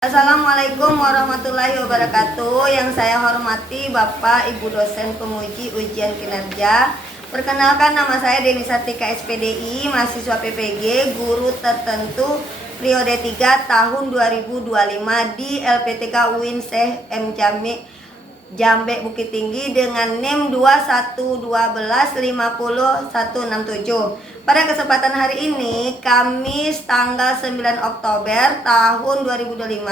Assalamualaikum warahmatullahi wabarakatuh. Yang saya hormati Bapak Ibu dosen penguji ujian kinerja. Perkenalkan, nama saya Deni Sartika SPDI, mahasiswa PPG, guru tertentu periode 3 tahun 2025 di LPTK UIN Syekh M. Jambe Bukit Tinggi dengan NIM 2112500167. Pada kesempatan hari ini, Kamis tanggal 9 Oktober tahun 2025,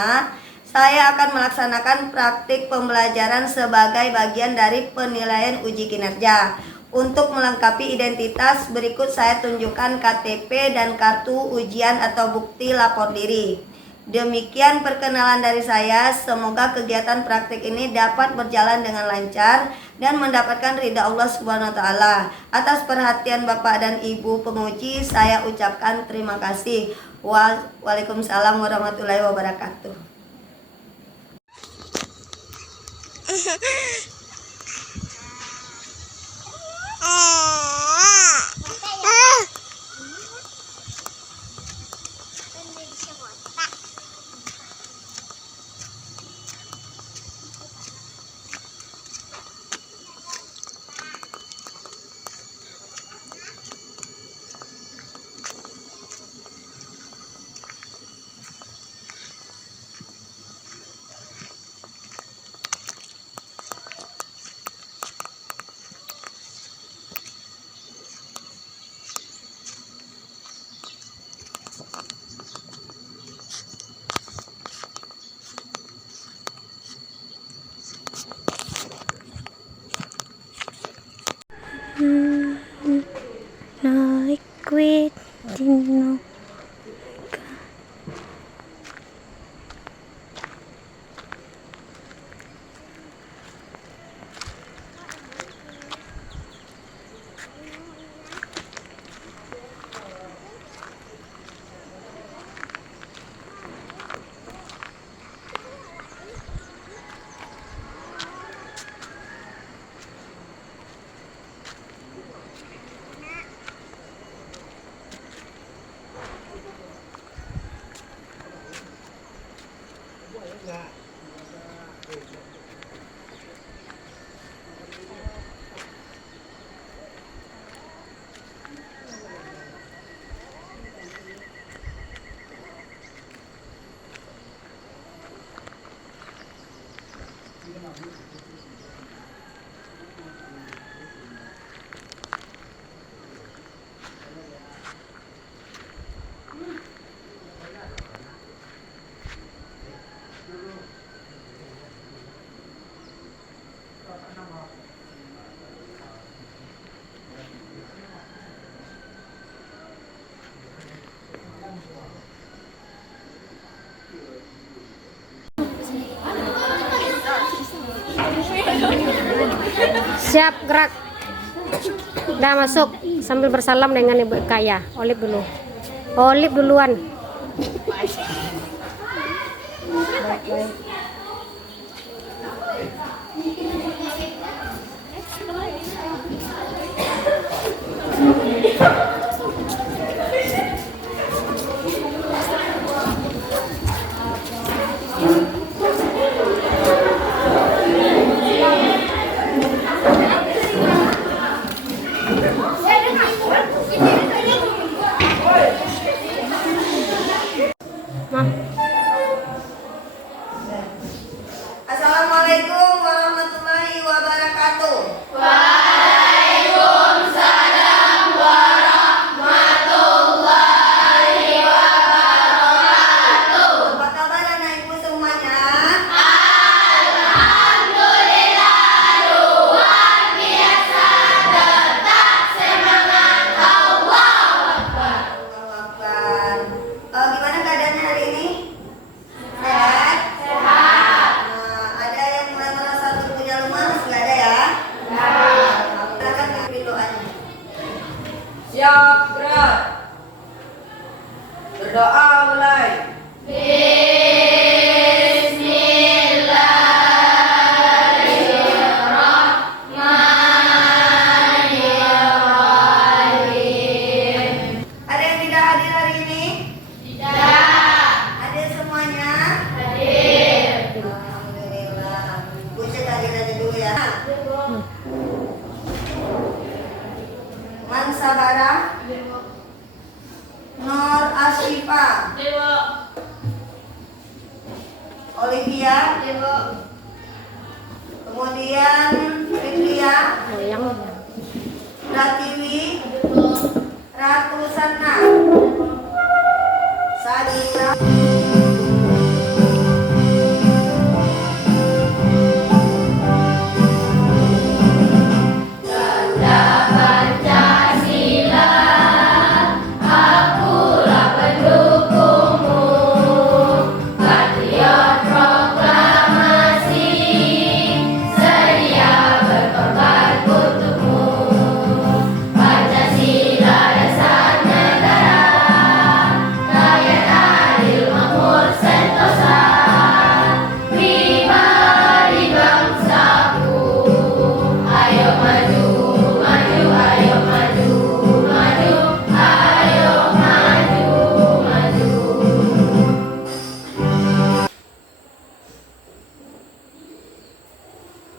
saya akan melaksanakan praktik pembelajaran sebagai bagian dari penilaian uji kinerja. Untuk melengkapi identitas, berikut saya tunjukkan KTP dan kartu ujian atau bukti lapor diri. Demikian perkenalan dari saya. Semoga kegiatan praktik ini dapat berjalan dengan lancar dan mendapatkan ridha Allah Subhanahu wa taala. Atas perhatian Bapak dan Ibu penguji, saya ucapkan terima kasih. Waalaikumsalam warahmatullahi wabarakatuh. Liquid dino. Siap, gerak. Udah masuk sambil bersalam dengan Ibu Kaya. Olip dulu. Olip duluan. Assalamualaikum warahmatullahi wabarakatuh. Apa kabar anak ibu semuanya? Allahu Akbar. Gimana keadaannya hari ini? Sehat? Ada yang mulai merasa tubuhnya lemas? Nggak ada ya? Silakan pimpin doanya. Siap, gerak. Berdoa mulai. Ada yang tidak hadir hari ini? Tidak. Hadir semuanya? Hadir. Ibu. Kemudian Fitria, Oh, yang Pratiwi, Ratu Sana, Sagita.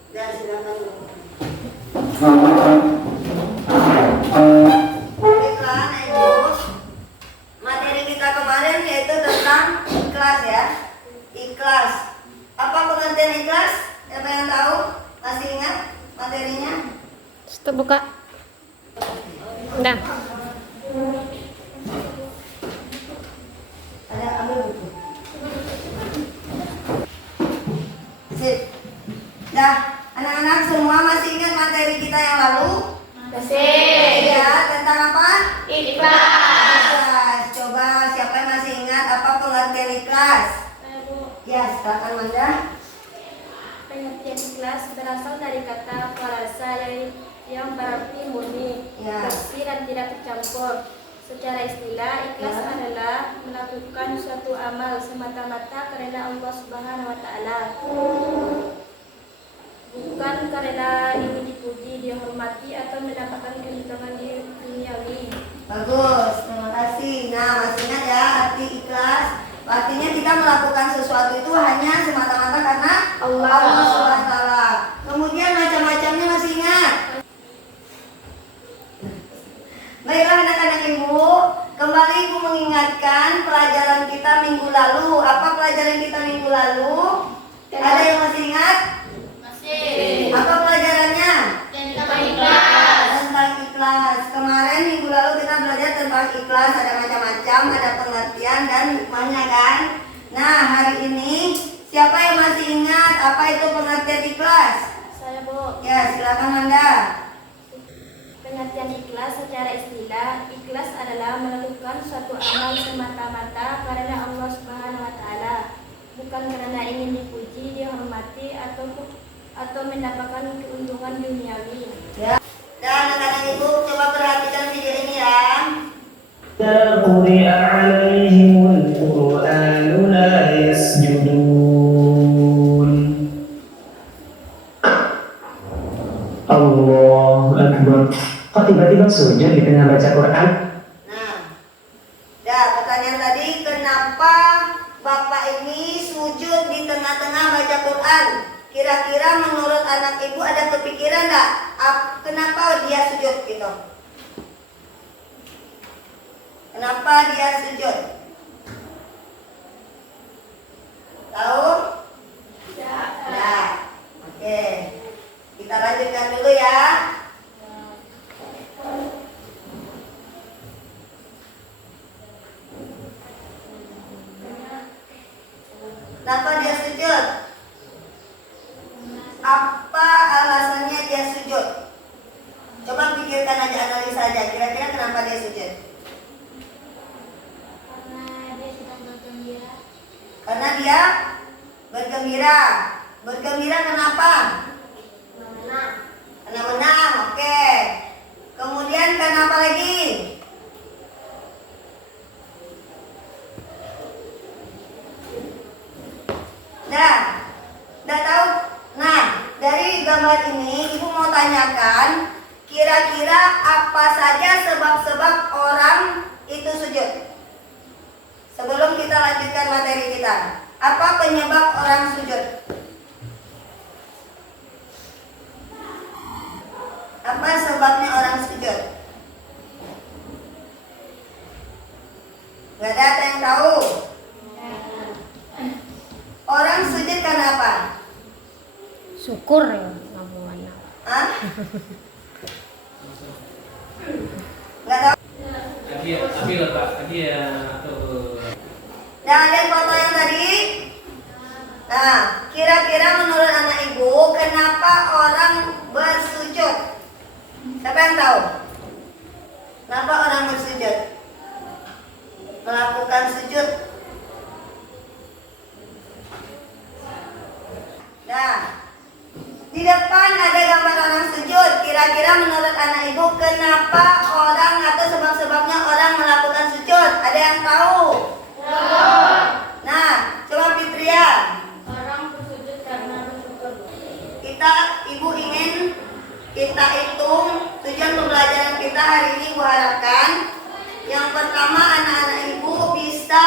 Dan silakan. Baiklah, Anak Ibu. Materi kita kemarin yaitu tentang ikhlas ya. Ikhlas. Apa pengertian ikhlas? Siapa yang tahu? Masih ingat materinya? stop buka. Udah. Ada ambil buku. Sip. Dah, anak-anak semua masih ingat materi kita yang lalu? Masih. Ya, tentang apa? Ikhlas. Coba siapa yang masih ingat apa pengertian ikhlas? Ya, silakan Manda. Pengertian ikhlas berasal dari kata khalasa yang berarti murni, Ya. bersih dan tidak tercampur. Secara istilah, ikhlas Ya. adalah melakukan suatu amal semata-mata karena Allah Subhanahu wa taala. Bukan karena ingin dipuji, dihormati atau mendapatkan keuntungan di duniawi. Bagus, terima kasih. Nah, masih ingat ya arti ikhlas? Artinya kita melakukan sesuatu itu hanya semata-mata karena Allah SWT. Kemudian macam-macamnya masih ingat? Baiklah anak-anak Ibu, kembali Ibu mengingatkan pelajaran kita minggu lalu. Apa pelajaran kita minggu lalu? Ada yang masih ingat? Masih. Apa pelajarannya? Tentang ikhlas. Kemarin minggu lalu kita belajar tentang ikhlas, ada macam-macam, ada pengertian dan hikmahnya kan? Nah, hari ini siapa yang masih ingat apa itu pengertian ikhlas? Saya Bu. Ya, silakan Manda. Pengertian ikhlas secara istilah, ikhlas adalah melakukan suatu amal semata-mata karena Allah Subhanahu wa taala, bukan karena ingin dipuji, dihormati atau mendapatkan keuntungan duniawi. Ya. Dan anak-anak Ibu coba perhatikan video ini ya. قُرِئَ عَلَيْهِمُ الْقُرْآنُ لَا يَسْجُدُونَ Allahu Akbar. Kok tiba-tiba sujud di tengah baca Quran? Nah, dah pertanyaan tadi, kenapa Bapak ini sujud di tengah-tengah baca Quran? Kira-kira menurut anak Ibu ada kepikiran nggak? Kenapa dia sujud gitu? Kenapa dia sujud? Tahu? Nah, oke. Kita lanjutkan dulu ya. Kenapa dia sujud? Apa alasannya dia sujud? Coba pikirkan aja, analisa aja. Kira-kira kenapa dia sujud? Karena dia bergembira. Bergembira kenapa? Karena menang, oke. Kemudian kenapa lagi? Udah tahu? Nah, dari gambar ini Ibu mau tanyakan, kira-kira apa saja sebab-sebab orang itu sujud? Sebelum kita lanjutkan materi kita, apa penyebab orang sujud? Apa sebabnya orang sujud? Gak ada yang tahu? Orang sujud sujud karena apa? Syukur ya ngomongnya. Hah? Nggak tahu. Ambil Pak, hadiah tuh. Nah, lihat foto yang tadi. Nah, kira-kira menurut anak ibu, kenapa orang bersujud? Siapa yang tahu? Kenapa orang bersujud? Melakukan sujud. Nah, di depan ada gambar orang sujud. Kira-kira menurut anak ibu, kenapa orang atau sebab-sebabnya orang melakukan sujud? Ada yang tahu? Nah, coba Fitria. Orang bersujud karena bersyukur. Ibu ingin kita hitung tujuan pembelajaran kita hari ini. Ibu harapkan yang pertama anak-anak ibu bisa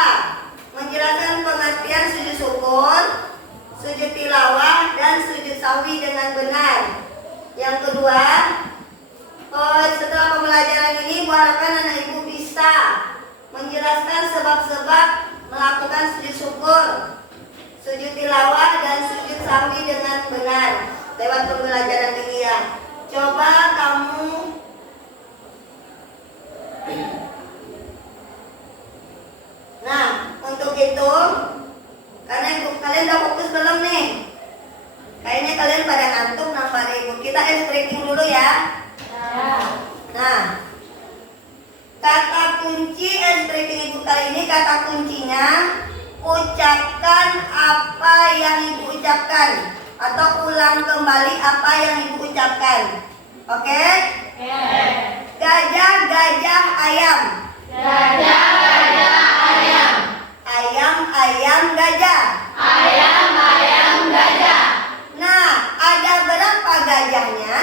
menjelaskan pengertian sujud syukur, sujud tilawah, dan sujud sahwi dengan benar. Yang kedua, setelah pembelajaran ini, Ibu harapkan anak ibu bisa menjelaskan sebab-sebab melakukan sujud syukur, sujud tilawah, dan sujud sahwi dengan benar lewat pembelajaran ini ya. Coba kamu Nah, untuk itu, karena kalian udah fokus belum nih? Kayaknya kalian pada ngantuk nampak ibu. Kita ice breaking dulu ya. Nah, kata kunci ice breaking ibu kali ini, kata kuncinya ucapkan apa yang ibu ucapkan, atau ulang kembali apa yang ibu ucapkan. Oke? Gajah, gajah, ayam. Gajah, gajah, ayam. Ayam, ayam, gajah. Ayam, ayam, gajah. Nah, ada berapa gajahnya?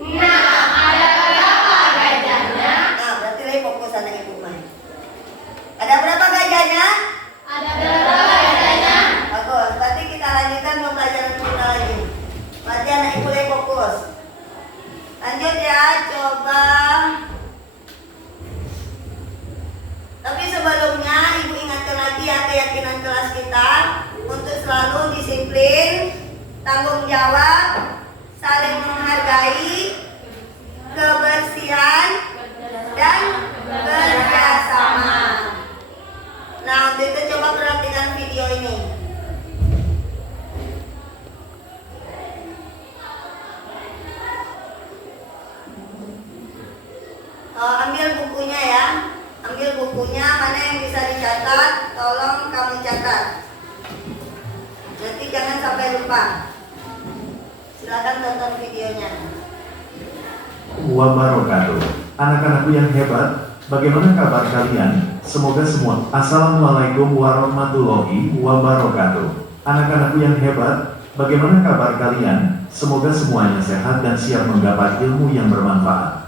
Nah, ada berapa gajahnya? Nah, berarti lagi fokus anak ibu main. Ada berapa gajahnya? Ada berapa gajahnya? Bagus, berarti kita lanjutkan pembelajaran kita lagi. Berarti anak ibu lagi fokus. Lanjut ya, coba. Tapi sebelumnya ibu ingatkan lagi ya keyakinan kelas kita untuk selalu disiplin, tanggung jawab, saling menghargai, kebersihan, dan kerjasama. Nah, untuk itu coba perhatikan video ini. Ambil bukunya ya. Ambil bukunya, mana yang bisa dicatat, tolong kamu catat. Nanti jangan sampai lupa. Silakan tonton videonya. Wabarakatuh. Anak-anakku yang hebat, bagaimana kabar kalian? Semoga semua. Assalamualaikum warahmatullahi wabarakatuh. Anak-anakku yang hebat, bagaimana kabar kalian? Semoga semuanya sehat dan siap mendapat ilmu yang bermanfaat.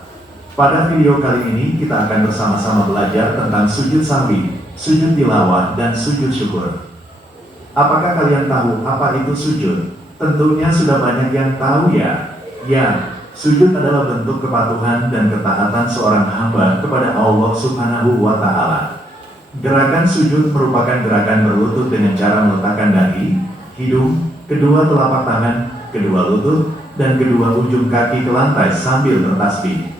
Pada video kali ini kita akan bersama-sama belajar tentang sujud sahwi, sujud tilawah, dan sujud syukur. Apakah kalian tahu apa itu sujud? Tentunya sudah banyak yang tahu ya. Ya, sujud adalah bentuk kepatuhan dan ketaatan seorang hamba kepada Allah Subhanahu wa Ta'ala. Gerakan sujud merupakan gerakan berlutut dengan cara meletakkan dahi, hidung, kedua telapak tangan, kedua lutut, dan kedua ujung kaki ke lantai sambil bertasbih.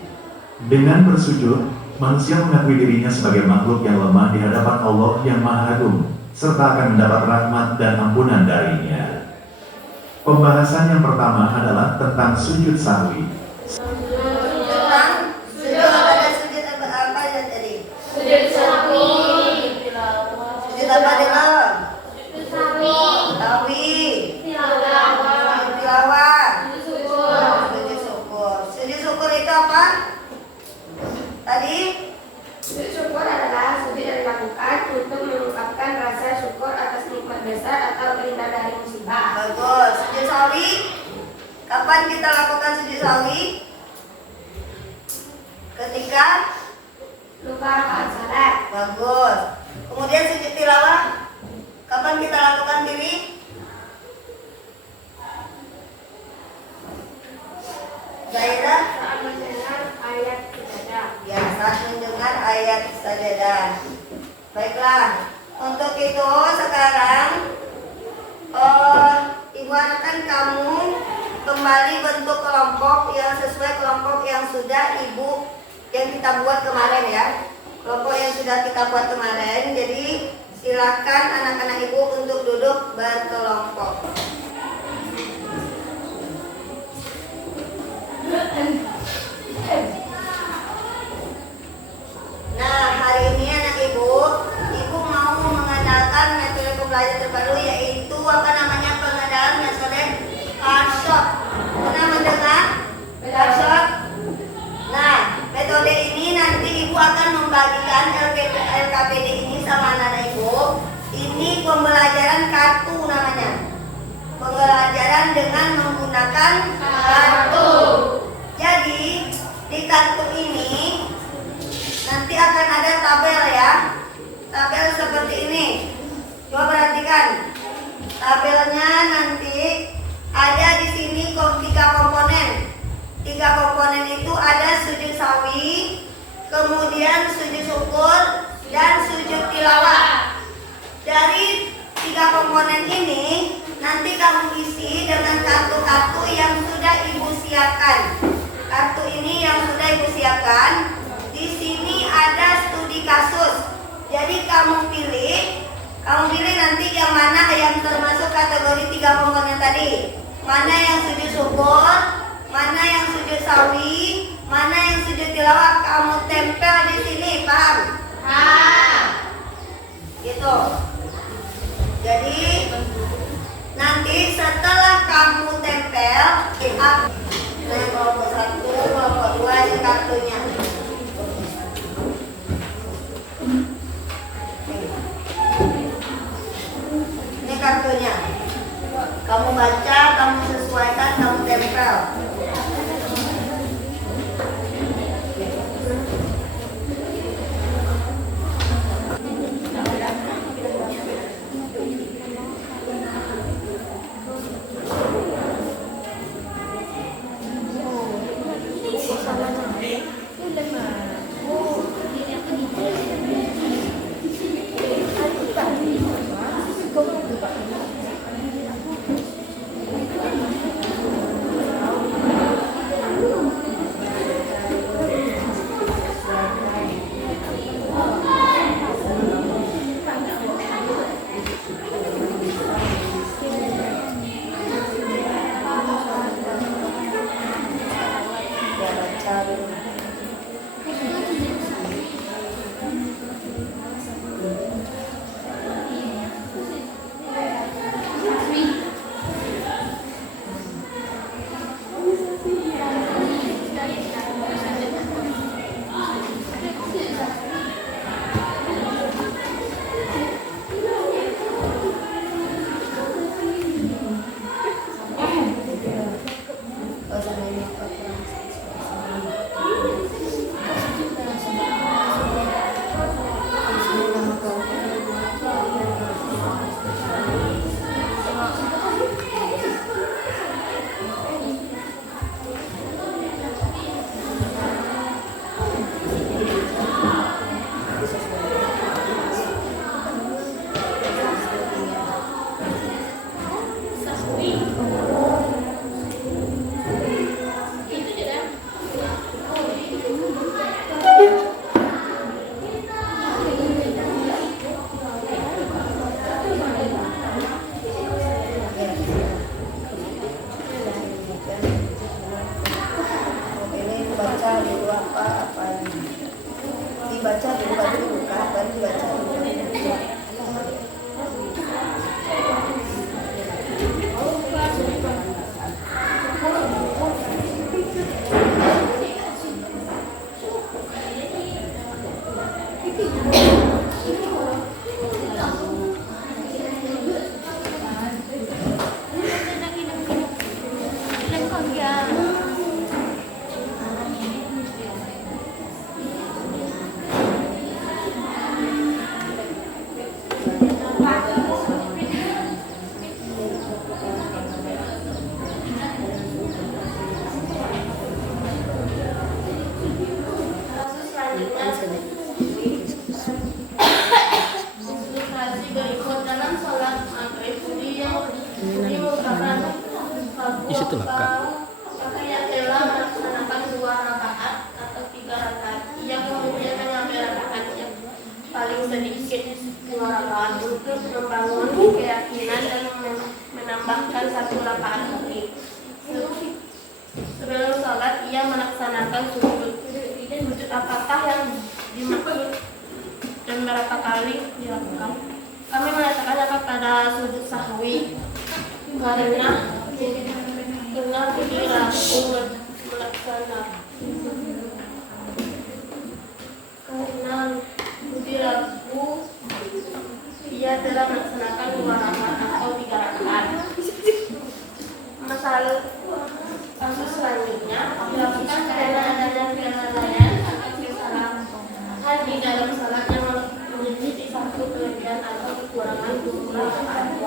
Dengan bersujud, manusia mengakui dirinya sebagai makhluk yang lemah di hadapan Allah yang Maha Agung, serta akan mendapat rahmat dan ampunan darinya. Pembahasan yang pertama adalah tentang sujud sahwi. Sujud ada sujud apa ya tadi? Sujud sahwi. Sujud apa dulu? Sujud sahwi. Sahwi. Tilawah. Sujud tilawah. Sujud syukur. Sujud syukur. Sujud syukur itu apa? Tadi? Sujud syukur adalah sujud yang dilakukan untuk mengungkapkan rasa syukur atas nikmat besar atau terhindar dari musibah. Bagus. Sujud sahwi. Kapan kita lakukan sujud sahwi? Ketika Lupa rakaat salat. bagus. Kemudian sujud tilawah. Kapan kita lakukan diri? Zaira? Saat mendengar ayat ibadah. Ya, saat mendengar ayat sajadah. Baiklah, untuk itu sekarang Ibu harapkan kamu kembali bentuk kelompok yang sesuai kelompok yang sudah ibu yang kita buat kemarin ya. Kelompok yang sudah kita buat kemarin. Jadi silakan anak-anak ibu untuk duduk berkelompok. Nah, hari ini anak ibu mau mengandalkan metode pembelajaran terbaru, yaitu pengenalan metode Carshot. Pernah mendengar Carshot? Nah, metode ini nanti ibu akan membagikan LKPD ini sama anak ibu. Ini pembelajaran kartu namanya. Pembelajaran dengan menggunakan kartu. Jadi di kartu ini nanti akan ada tabel ya. Tabel seperti ini. Coba perhatikan. Tabelnya nanti ada di sini 3 komponen. 3 komponen itu ada sujud sawi, kemudian sujud syukur, dan sujud tilawah. Dari 3 komponen ini nanti kamu isi dengan kartu-kartu yang sudah ibu siapkan. Kartu ini yang sudah ibu siapkan. Di sini ada studi kasus. Jadi kamu pilih nanti yang mana yang termasuk kategori 3 komponen tadi. Mana yang sujud syukur, mana yang sujud sawi, mana yang sujud tilawah, kamu tempel di sini, paham? Gitu. Jadi nanti setelah kamu tempel, kelompok 1, kelompok 2 ini kartunya. Ini kartunya. Kamu baca, kamu sesuaikan, kamu tempel. Di situ lah, Kak. Maka ia telah melaksanakan 2 rakaat atau 3 rakaat. Ia kemudian menyampai rakaat yang paling sedikit 2 rakaat untuk membangun keyakinan dan menambahkan 1 rakaat lagi. Sebelum sholat ia melaksanakan sujud. Sujud apakah yang dimaksud dan berapa kali dilakukan? Kami meletakkannya kepada sujud sahwi karena Budi ragu melaksanakan karena Budi ragu ia telah melaksanakan 2 rakaat atau 3 rakaat. Masalah kasus selanjutnya dilakukan karena adanya kelalaian atau kesalahan di dalam salat yang menjadi satu kelebihan atau kekurangan jumlah atau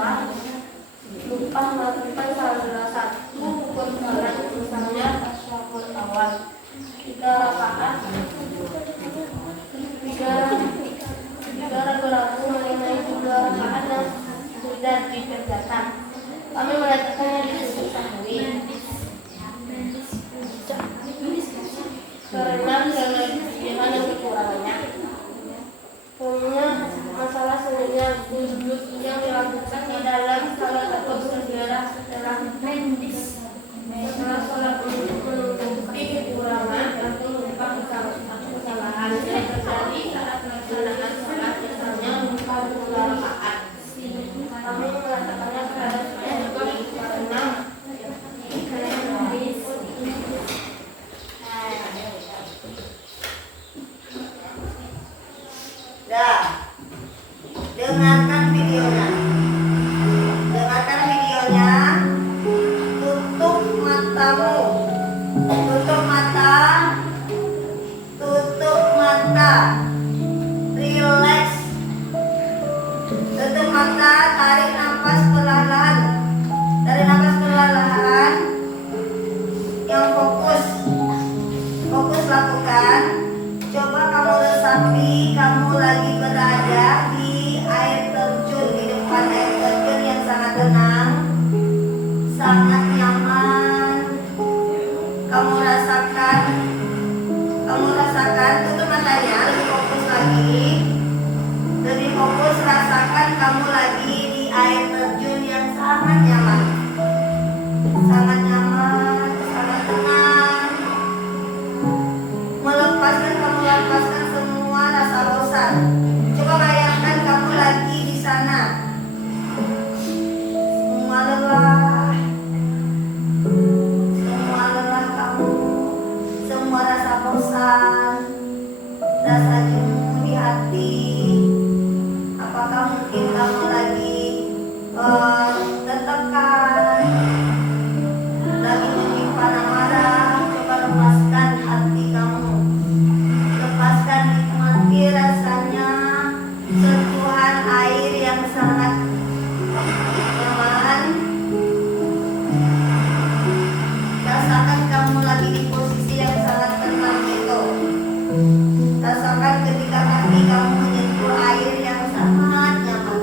lupa melakukan salah satu rukun salat, misalnya tasyahud awal 3 rakaat, 3 ragu-ragu mengenai jumlah rakaat yang sudah dikerjakan. Kami meletakkannya di sujud sahwi karena kelebihan dan kekurangannya. Punya masalah sebenarnya sujud yang dilakukan di dalam salat atau segera setelah sholat untuk menutupi kekurangan atau lupa kesalahan yang terjadi saat melaksanakan sholat, misalnya lupa jumlah rakaat. Kami mengatakannya kepada saya karena Dah, dengarkan videonya. Dengarkan videonya. Tutup matamu. Tutup mata. Tutup mata. Relax. Tutup mata. Tarik nafas perlahan. Tarik nafas perlahan. Yang fokus. Fokus lakukan. Coba kamu resapi, kamu lagi berada di air terjun, di depan air terjun yang sangat tenang, sangat nyaman. Kamu rasakan, tutup matanya, lebih fokus lagi, lebih fokus, rasakan kamu lagi di air terjun yang sangat nyaman, sangat nyaman, sangat tenang. Lepaskan semua rasa bosan. Coba bayangkan kamu lagi di sana. Semua lelah kamu, semua rasa bosan, rasa jenuh di hati. Apakah mungkin kamu lagi tertekan, lagi menyimpan amarah? Coba lepaskan hati kamu. Lepaskan, nikmati rasanya sentuhan air yang sangat nyaman. Rasakan kamu lagi di posisi yang sangat tenang itu. Rasakan ketika kaki kamu menyentuh air yang sangat nyaman,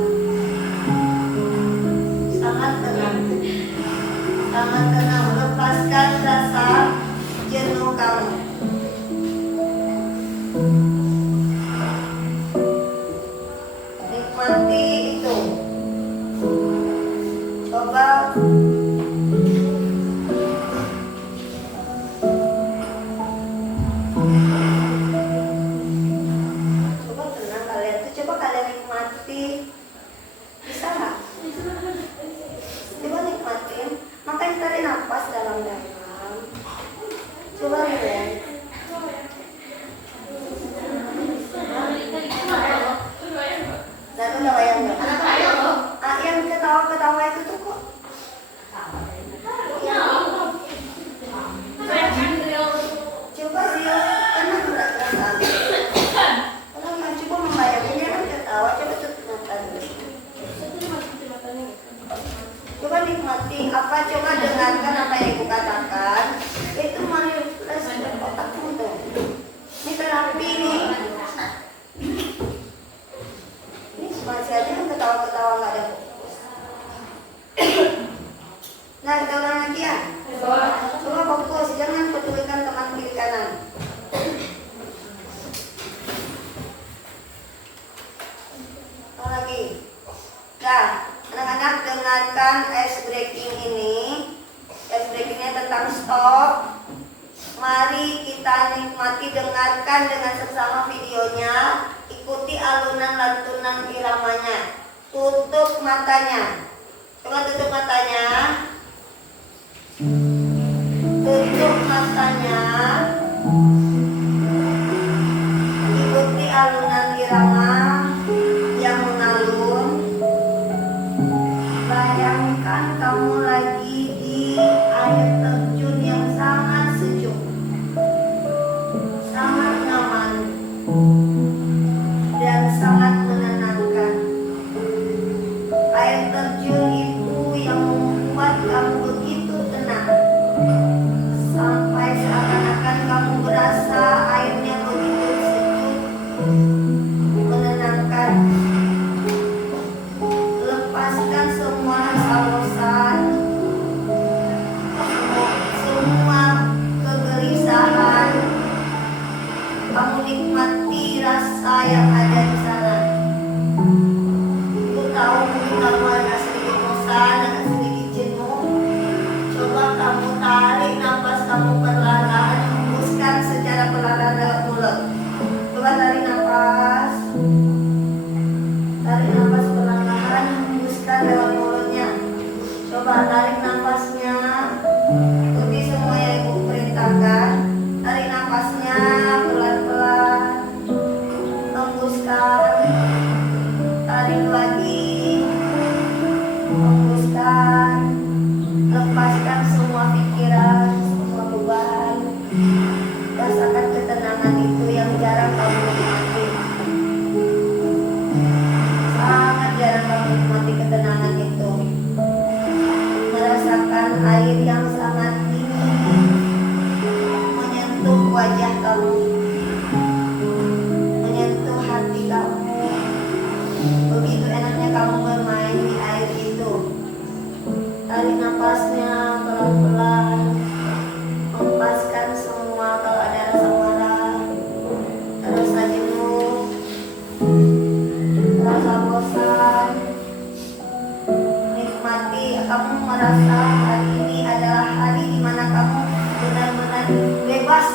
sangat tenang, sangat tenang. Lepaskan rasa jenuh kamu. Nikmati itu. Coba tenang kalian tuh, coba kalian nikmati. Bisa nggak? Coba nikmatin. Makanya tarik nafas dalam-dalam. Coba relax. Dan udah bayangin yang ketawa-ketawa itu tuh kok coba dia tenang berat perasaan. Coba membayangin dia kan ketawa. Coba tutup mata dulu. Coba nikmati apa, coba dengarkan apa yang ibu katakan. Itu manifest otakmu tuh. Ini terapi nih. Masih aja yang ketawa-ketawa nggak ada fokus. Nah, kita ulang lagi ya. Coba fokus, jangan pedulikan teman kiri kanan. Ulang lagi. Nah, anak-anak dengarkan ice breaking ini. Ice breakingnya tentang stop. Mari kita nikmati, dengarkan dengan seksama videonya. Ikuti alunan lantunan iramanya. Tutup matanya. Coba tutup matanya. Tutup matanya. Ikuti alunan irama yang mengalun. Bayangkan kamu lagi di air terjun yang sangat sejuk, sangat nyaman, dan sangat menenangkan. Air terjun itu yang membuat kamu begitu tenang, sampai seakan-akan kamu berasa airnya begitu sejuk, menenangkan. Lepaskan semua rasa bosan, semua kegelisahan. Kamu nikmati rasa yang ada di sana. Aku tahu mungkin kamu agak sedikit bosan, agak sedikit jenuh. Coba kamu tarik nafas kamu perlahan, hembuskan secara perlahan lewat mulut. Coba tarik nafas. Tarik nafas perlahan, hembuskan lewat mulutnya. Coba tarik nafasnya. Ikuti semua yang ibu perintahkan. Tarik nafasnya pelan-pelan. Hembuskan. Tarik lagi. Hembuskan. Lepaskan semua pikiran, semua beban. Rasakan ketenangan itu yang jarang kamu nikmati. Sangat jarang kamu nikmati ketenangan itu. Merasakan air yang sangat dingin menyentuh wajah kamu, menyentuh hati kamu. Begitu enaknya kamu bermain di air itu. Tarik nafasnya pelan-pelan. Hempaskan semua kalau ada rasa marah, rasa jenuh, rasa bosan. Nikmati, kamu merasa hari ini adalah hari di mana kamu benar-benar bebas.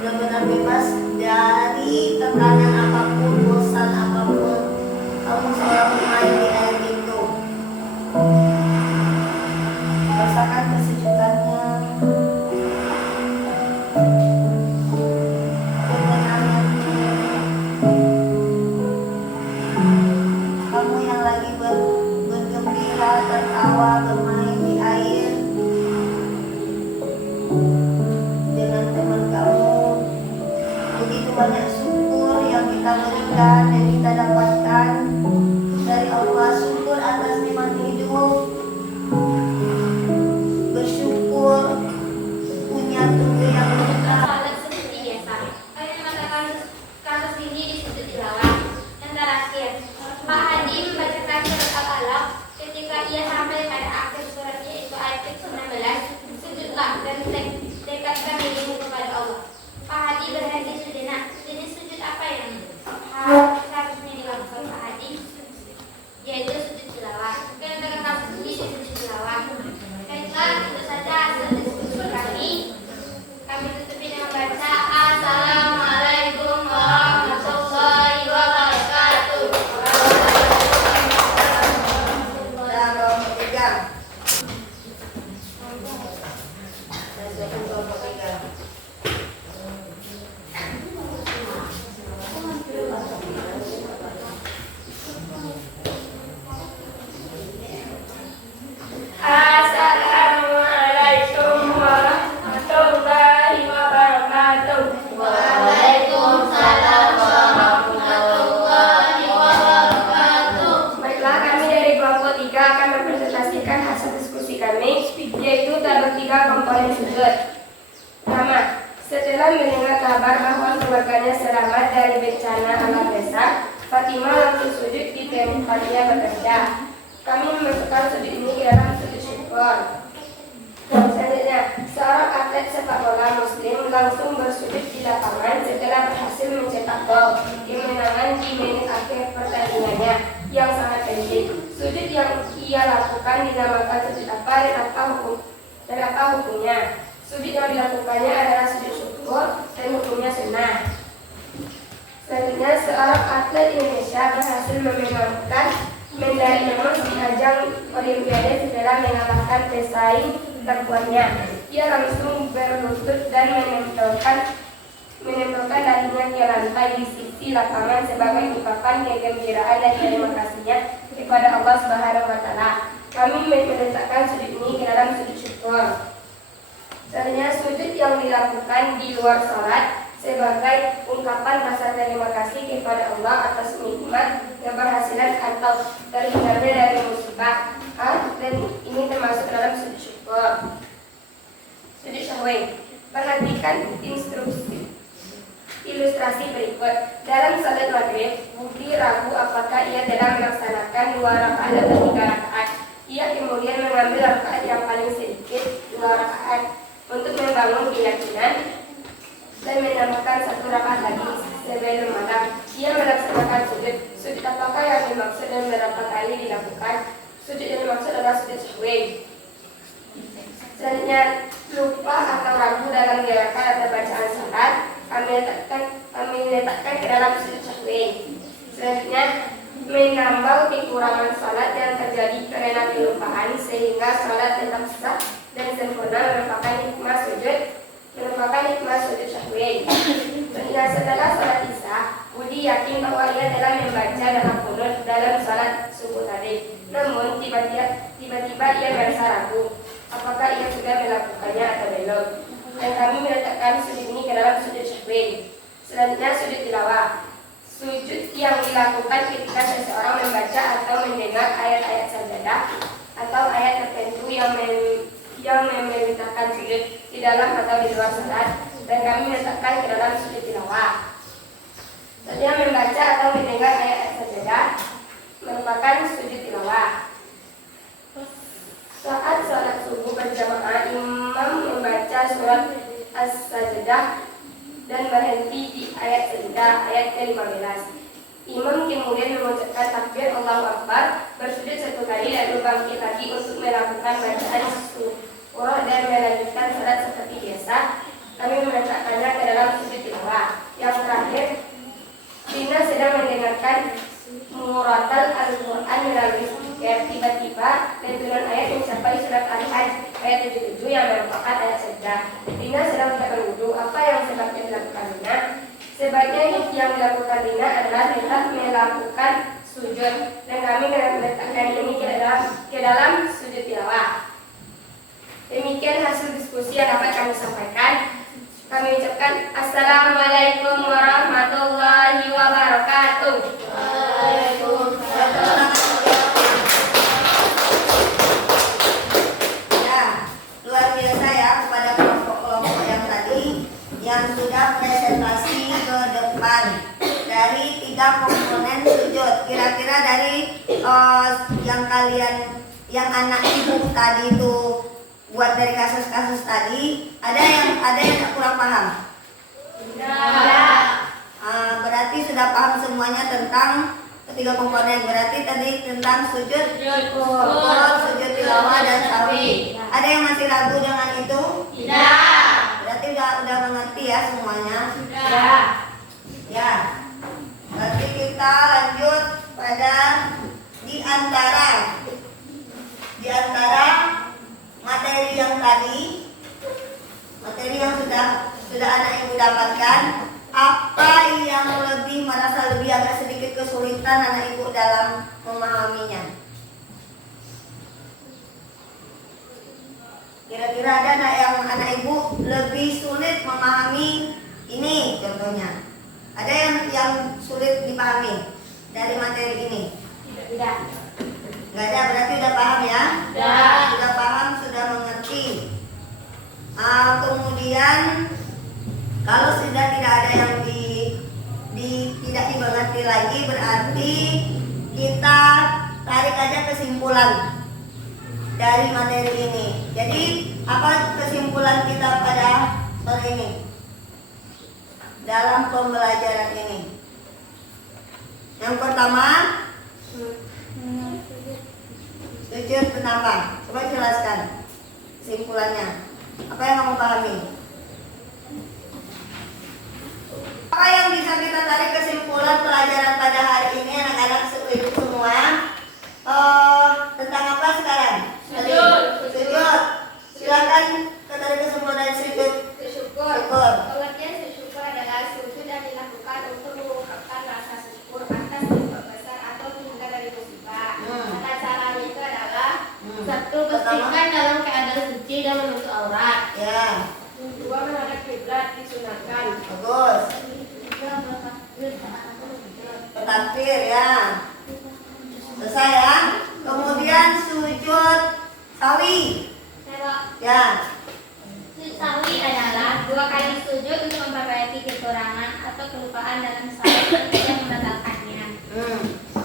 Benar-benar bebas dari tekanan apapun, bosan apapun. Kamu seorang bermain di air itu. Rasakan kesejukannya, ketenangannya. Kamu yang lagi bergembira, tertawa, bermain di air dengan teman kamu. Begitu banyak syukur yang kita berikan, yang kita dapatkan dari Allah. Syukur atas nikmat hidup, bersyukur punya tubuh yang lengkap. Salat seperti biasa. Kami mengatakan kasus ini di sudut tilawah. Yang terakhir, Pak Hadi membacakan surat Al-Alaq. Ketika ia sampai pada akhir surat, yaitu ayat 19, sujudlah dan dekatkan dirimu kepada Allah. Pak Hadi berhenti sejenak. Jenis sujud apa yang seharusnya dilakukan Pak Hadi? Yaitu sujud tilawah. Ketika kasus ini di sujud tilawah. Baiklah, itu saja hasil diskusi kami. Kami tutupi dengan baca Assalamualaikum warahmatullahi wabarakatuh. Dan kelompok 3. Dan siapkan kelompok 3. Assalamualaikum warahmatullahi wabarakatuh. Waalaikumsalam warahmatullahi wabarakatuh. Baiklah, kami dari kelompok 3 akan mempresentasikan hasil diskusi kami, yaitu terdapat 3 komponen sujud. Pertama, setelah mendengar kabar bahwa keluarganya selamat dari bencana alam desa, Fatimah langsung sujud di tempat dia bekerja. Kami memasukkan sujud ini ke dalam sujud syukur. Selanjutnya, seorang atlet sepak bola muslim langsung bersujud di lapangan setelah berhasil mencetak gol kemenangan di menit akhir pertandingannya yang sangat penting. Sujud yang ia lakukan dinamakan sujud apa dan apa hukumnya? Sujud yang dilakukannya adalah sujud syukur dan hukumnya sunnah. Selanjutnya, seorang atlet Indonesia berhasil memenangkan medali emas di ajang Olimpiade setelah mengalahkan pesaing terkuatnya. Ia langsung berlutut dan menempelkan dahinya ke lantai di sisi lapangan sebagai ungkapan kegembiraan dan terima kasihnya kepada Allah Subhanahu wa Ta'ala. Kami meletakkan sujud ini ke dalam sujud syukur. Selanjutnya, sujud yang dilakukan di luar salat sebagai ungkapan rasa terima kasih kepada Allah atas nikmat, keberhasilan atau terhindarnya dari musibah, dan ini termasuk dalam sujud syukur. Sujud syahwi. Perhatikan ilustrasi berikut. Dalam salat maghrib, Budi ragu apakah ia telah melaksanakan 2 rakaat atau 3 rakaat. Ia kemudian mengambil rakaat yang paling sedikit, 2 rakaat, untuk membangun keyakinan dan menambahkan 1 rakaat lagi sebelum malam. Ia melaksanakan sujud. Sujud apakah yang dimaksud dan berapa kali dilakukan? Sujud yang dimaksud adalah sujud syahwi. Selanjutnya, lupa atau ragu dalam gerakan atau bacaan salat, kami letakkan ke dalam sujud syahwi. Selanjutnya, menambah kekurangan salat yang terjadi karena kelupaan sehingga salat tetap sah dan sempurna merupakan hikmah sujud syahwi. Setelah salat isya, Budi yakin bahwa ia telah membaca dalam qunut dalam salat subuh tadi. Namun tiba-tiba ia merasa ragu apakah ia sudah melakukannya atau belum. Dan kami meletakkan sujud ini ke dalam sujud syahwi. Selanjutnya, sujud tilawah. Sujud yang dilakukan ketika seseorang membaca atau mendengar ayat-ayat sajadah atau ayat tertentu yang memerintahkan sujud di dalam atau di luar salat, dan kami meletakkan ke dalam sujud tilawah. Setelah membaca atau mendengar ayat-ayat sajadah merupakan sujud tilawah. Saat salat subuh berjamaah, imam membaca surat As-Sajdah dan berhenti di ayat sajadah ayat ke-15. Imam kemudian mengucapkan takbir Allahu Akbar, bersujud 1 kali lalu bangkit lagi untuk melakukan bacaan surah dan melanjutkan salat seperti biasa. Kami meletakkannya ke dalam sujud tilawah. Yang terakhir, Dina sedang mendengarkan muratal Al-Quran melalui speaker. Tiba-tiba lantunan ayat mencapai surat Al-Hajj ayat 77 yang merupakan ayat sajadah. Dina sedang tidak berwudu. Apa yang sebaiknya dilakukan Dina? Sebaiknya yang dilakukan Dina adalah tetap melakukan sujud, dan kami meletakkan ini ke dalam sujud tilawah. Demikian hasil diskusi yang dapat kami sampaikan. Kami ucapkan Assalamualaikum warahmatullahi wabarakatuh. Ya, luar biasa ya kepada kelompok-kelompok yang tadi yang sudah presentasi ke depan dari 3 komponen sujud. Kira-kira dari yang anak ibu tadi itu buat dari kasus-kasus tadi, ada yang kurang paham? Berarti sudah paham semuanya tentang 3 komponen. Berarti tadi tentang sujud syukur, sujud tilawah, dan syahwi. Ada yang masih ragu dengan itu? Tidak. Berarti udah mengerti ya semuanya? Sudah. Ya. Berarti kita lanjut pada di antara materi yang tadi, materi yang sudah anak ibu dapatkan, apa yang merasa lebih agak sedikit kesulitan anak ibu dalam memahaminya? Kira-kira ada anak yang anak ibu lebih sulit memahami ini contohnya? Ada yang sulit dipahami dari materi ini? Tidak. Nggak ada, berarti udah paham ya? Sudah paham, sudah mengerti. Kemudian kalau sudah tidak ada yang tidak dimengerti lagi, berarti kita tarik aja kesimpulan dari materi ini. Jadi apa kesimpulan kita pada sore ini dalam pembelajaran ini? Yang pertama, sujud kenapa? Coba jelaskan kesimpulannya. Apa yang kamu pahami? Apa yang bisa kita tarik kesimpulan pelajaran pada hari ini anak-anak semua? Tentang apa sekarang? Sujud. Sujud. Silakan tarik kesimpulan dari sujud. Bersyukur. Syukur. Pengertian bersyukur adalah sujud yang dilakukan untuk mengungkapkan rasa syukur atas nikmat besar atau terhindar dari musibah. Tata caranya itu adalah satu, pastikan dalam keadaan suci dan menutup aurat. Ya, Dua, menghadap kiblat disunahkan. bagus. Takbir ya. Selesai ya. Kemudian sujud sawi. Ya. Sujud sawi adalah 2 kali sujud untuk memperbaiki kekurangan atau kelupaan dalam salat yang membatalkannya.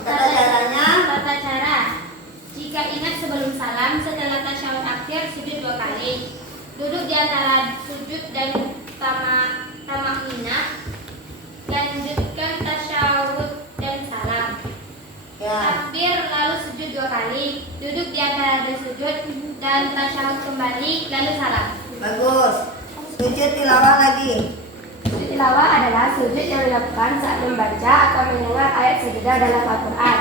Tata caranya. Tata cara: jika ingat sebelum salam, setelah tasyahud akhir sujud 2 kali. Duduk di antara sujud dan tamakninah. Lanjutkan tasyahud dan salam. Ya. Takbir lalu sujud 2 kali. Duduk di antara sujud dan tasyahud kembali lalu salam. Bagus. Sujud tilawah lagi. Sujud tilawah adalah sujud yang dilakukan saat membaca atau mendengar ayat sajadah dalam Al-Quran.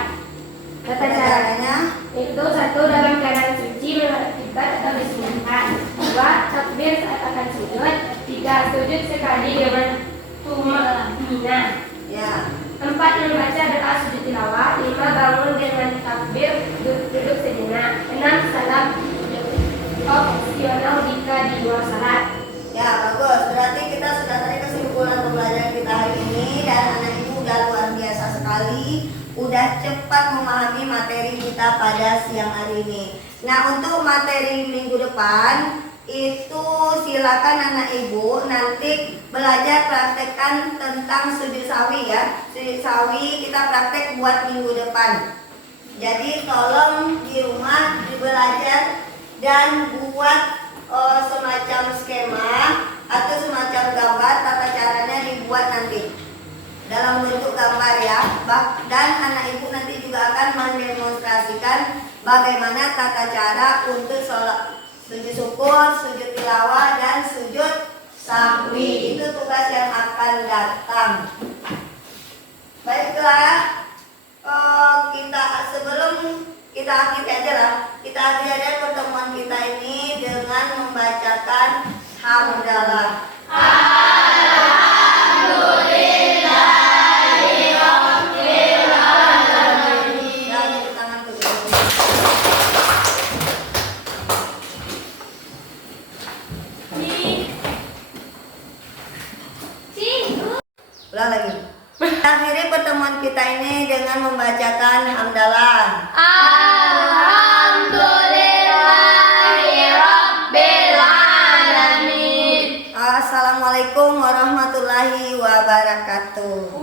Tata Tata caranya caranya. itu: 1, dalam keadaan suci menghadap kiblat atau disunahkan. 2, takbir saat akan sujud. 3, sujud sekali dengan tumakninah. Ya. 4, membaca doa sujud tilawah. 5, bangun dengan takbir, duduk sejenak. 6, salam opsional jika di luar salat. Ya, bagus. Berarti kita sudah tarik kesimpulan pembelajaran kita hari ini dan anak ibu udah luar biasa sekali, udah cepat memahami materi kita pada siang hari ini. Nah, untuk materi minggu depan itu silakan anak ibu nanti belajar praktekkan tentang sujud sawi ya. Sujud sawi kita praktek buat minggu depan. Jadi tolong di rumah belajar dan buat semacam skema atau semacam gambar, tata caranya dibuat nanti dalam bentuk gambar ya. Dan anak ibu nanti juga akan mendemonstrasikan bagaimana tata cara untuk sholat sujud syukur, sujud tilawah, dan sujud sahwi. Itu tugas yang akan datang. Baiklah, kita sebelum kita akhiri aja lah. Kita akhiri aja pertemuan kita ini dengan membacakan hamdalah. Dan tepuk tangan tuh. Ulang lagi. Akhiri pertemuan kita ini dengan membacakan hamdalah. Assalamualaikum warahmatullahi wabarakatuh.